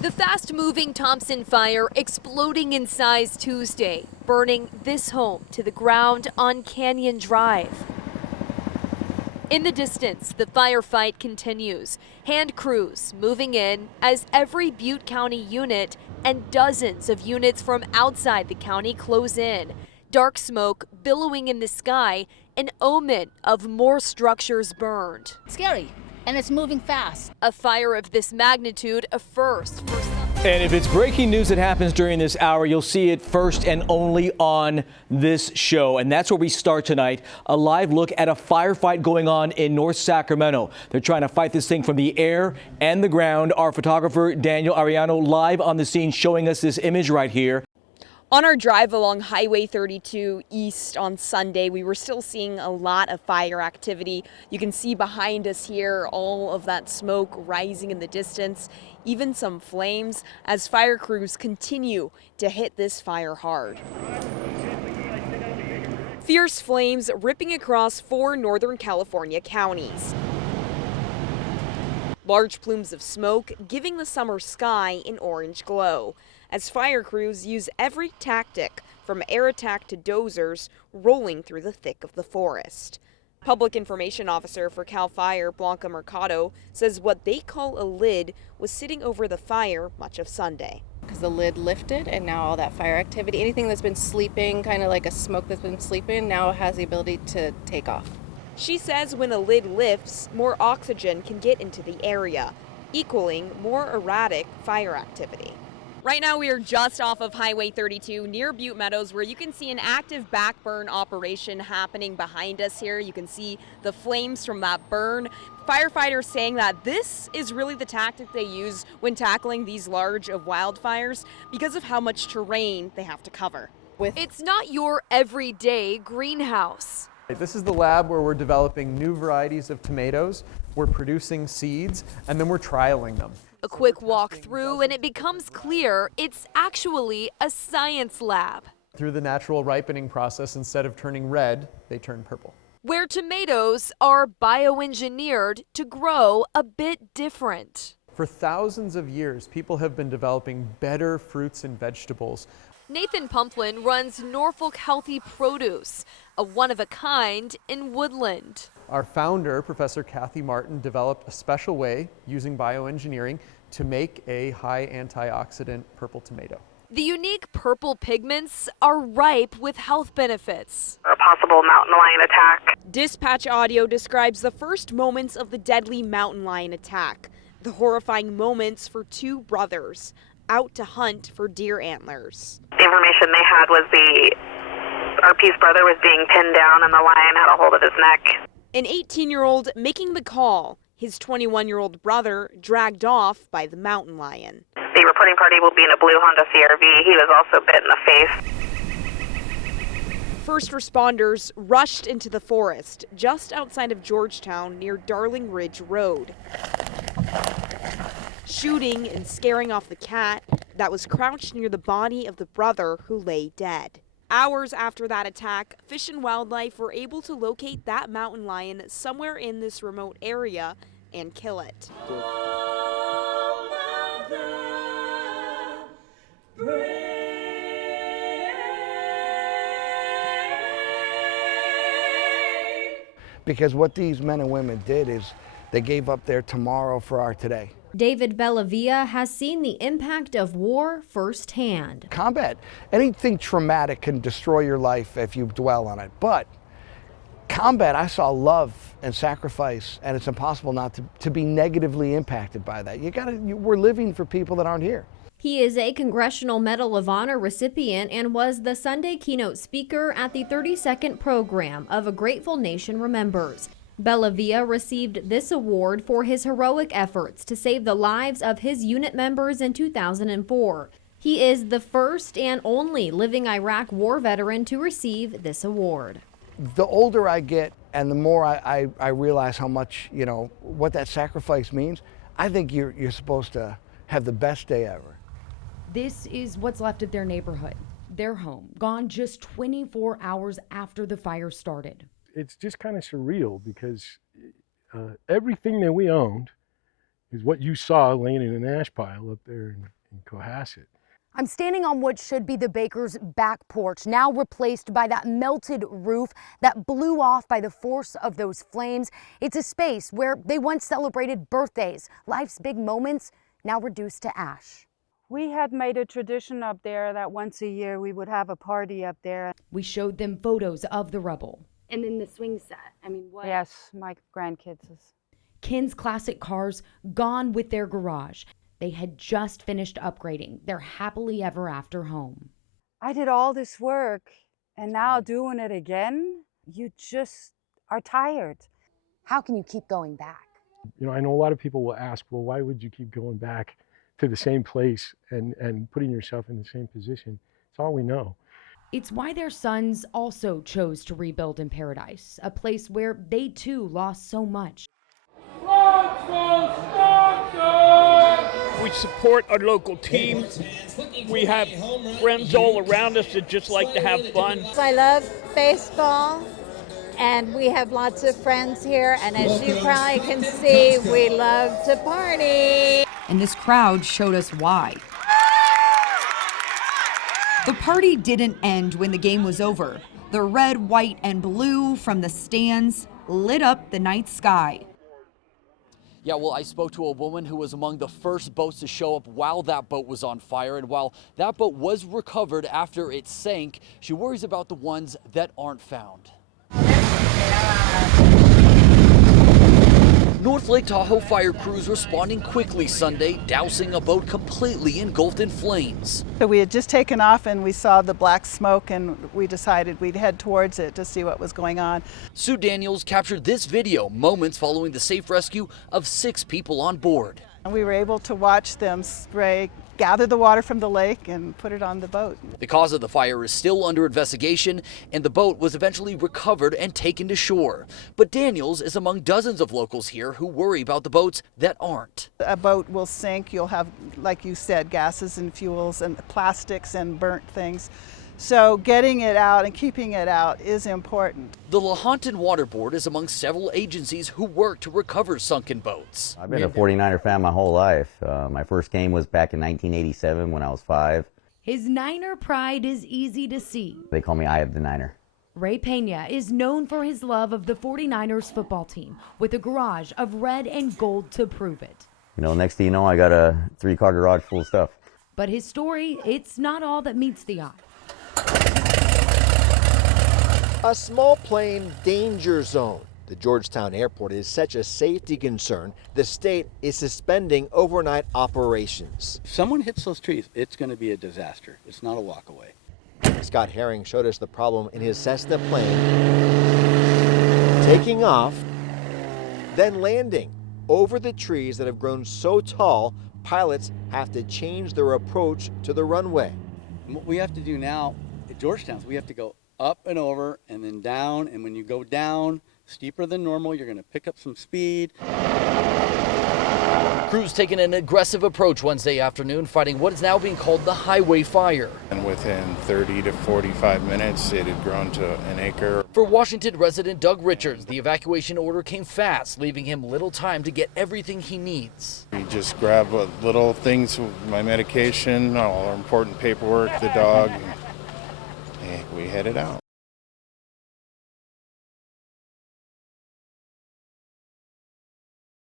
The fast-moving Thompson fire exploding in size Tuesday, burning this home to the ground on Canyon Drive. In the distance, the firefight continues. Hand crews moving in as every Butte County unit and dozens of units from outside the county close in. Dark smoke billowing in the sky, an omen of more structures burned. Scary, and it's moving fast. A fire of this magnitude, a first for some. And if it's breaking news that happens during this hour, you'll see it first and only on this show. And that's where we start tonight. A live look at a firefight going on in North Sacramento. They're trying to fight this thing from the air and the ground. Our photographer, Daniel Arellano, live on the scene showing us this image right here. On our drive along Highway 32 East on Sunday, we were still seeing a lot of fire activity. You can see behind us here all of that smoke rising in the distance, even some flames as fire crews continue to hit this fire hard. Fierce flames ripping across 4 Northern California counties. Large plumes of smoke giving the summer sky an orange glow as fire crews use every tactic from air attack to dozers rolling through the thick of the forest. Public Information Officer for CAL FIRE, Blanca Mercado, says what they call a lid was sitting over the fire much of Sunday. Because the lid lifted and now all that fire activity, anything that's been sleeping, kind of like a smoke that's been sleeping, now has the ability to take off. She says when a lid lifts, more oxygen can get into the area, equaling more erratic fire activity. Right now we are just off of Highway 32 near Butte Meadows where you can see an active backburn operation happening behind us here. You can see the flames from that burn. Firefighters saying that this is really the tactic they use when tackling these large of wildfires because of how much terrain they have to cover. It's not your everyday greenhouse. This is the lab where we're developing new varieties of tomatoes. We're producing seeds and then we're trialing them. A quick walk through and it becomes clear it's actually a science lab. Through the natural ripening process, instead of turning red, they turn purple. Where tomatoes are bioengineered to grow a bit different. For thousands of years, people have been developing better fruits and vegetables. Nathan Pumplin runs Norfolk Healthy Produce, a one-of-a-kind in Woodland. Our founder, Professor Kathy Martin, developed a special way using bioengineering to make a high antioxidant purple tomato. The unique purple pigments are ripe with health benefits. A possible mountain lion attack. Dispatch audio describes the first moments of the deadly mountain lion attack, the horrifying moments for 2 brothers out to hunt for deer antlers. The information they had was RP's brother was being pinned down and the lion had a hold of his neck. An 18-year-old making the call, his 21-year-old brother dragged off by the mountain lion. The reporting party will be in a blue Honda CRV. He was also bit in the face. First responders rushed into the forest just outside of Georgetown near Darling Ridge Road, shooting and scaring off the cat that was crouched near the body of the brother who lay dead. Hours after that attack, Fish and Wildlife were able to locate that mountain lion somewhere in this remote area and kill it. Because what these men and women did is they gave up their tomorrow for our today. David Bellavia has seen the impact of war firsthand. Combat, anything traumatic can destroy your life if you dwell on it. But combat, I saw love and sacrifice, and it's impossible not to be negatively impacted by that. We're living for people that aren't here. He is a Congressional Medal of Honor recipient and was the Sunday keynote speaker at the 32nd program of A Grateful Nation Remembers. Bellavia received this award for his heroic efforts to save the lives of his unit members in 2004. He is the first and only living Iraq war veteran to receive this award. The older I get and the more I realize how much, what that sacrifice means, I think you're supposed to have the best day ever. This is what's left of their neighborhood, their home, gone just 24 hours after the fire started. It's just kind of surreal because everything that we owned is what you saw laying in an ash pile up there in Cohasset. I'm standing on what should be the baker's back porch, now replaced by that melted roof that blew off by the force of those flames. It's a space where they once celebrated birthdays, life's big moments, now reduced to ash. We had made a tradition up there that once a year we would have a party up there. We showed them photos of the rubble. And then the swing set. I mean, what? Yes, my grandkids. Ken's classic cars gone with their garage. They had just finished upgrading their happily ever after home. I did all this work, and now doing it again, you just are tired. How can you keep going back? You know, I know a lot of people will ask, well, why would you keep going back to the same place and putting yourself in the same position? It's all we know. It's why their sons also chose to rebuild in Paradise, a place where they too lost so much. We support our local team. We have friends all around us that just like to have fun. I love baseball, and we have lots of friends here, and as you probably can see, we love to party. And this crowd showed us why. The party didn't end when the game was over. The red, white, and blue from the stands lit up the night sky. Yeah, well, I spoke to a woman who was among the first boats to show up while that boat was on fire. And while that boat was recovered after it sank, she worries about the ones that aren't found. North Lake Tahoe fire crews responding quickly Sunday, dousing a boat completely engulfed in flames. So we had just taken off and we saw the black smoke, and we decided we'd head towards it to see what was going on. Sue Daniels captured this video moments following the safe rescue of 6 people on board. And we were able to watch them gather the water from the lake and put it on the boat. The cause of the fire is still under investigation, and the boat was eventually recovered and taken to shore. But Daniels is among dozens of locals here who worry about the boats that aren't. A boat will sink. You'll have, like you said, gases and fuels and plastics and burnt things. So getting it out and keeping it out is important. The Lahontan Water Board is among several agencies who work to recover sunken boats. I've been a 49er fan my whole life. My first game was back in 1987 when I was 5. His Niner pride is easy to see. They call me Eye of the Niner. Ray Pena is known for his love of the 49ers football team, with a garage of red and gold to prove it. You know, next thing you know, I got a 3-car garage full of stuff. But his story, it's not all that meets the eye. A small plane danger zone. The Georgetown airport is such a safety concern, the state is suspending overnight operations. If someone hits those trees, it's going to be a disaster. It's not a walk away. Scott Herring showed us the problem in his Cessna plane, taking off, then landing over the trees that have grown so tall, pilots have to change their approach to the runway. And what we have to do now at Georgetown is we have to go up and over and then down, and when you go down steeper than normal, you're going to pick up some speed. Crews taking an aggressive approach Wednesday afternoon, fighting what is now being called the highway fire. And within 30 to 45 minutes, it had grown to an acre. For Washington resident Doug Richards, the evacuation order came fast, leaving him little time to get everything he needs. We just grab little things, my medication, all our important paperwork, the dog, and we headed out.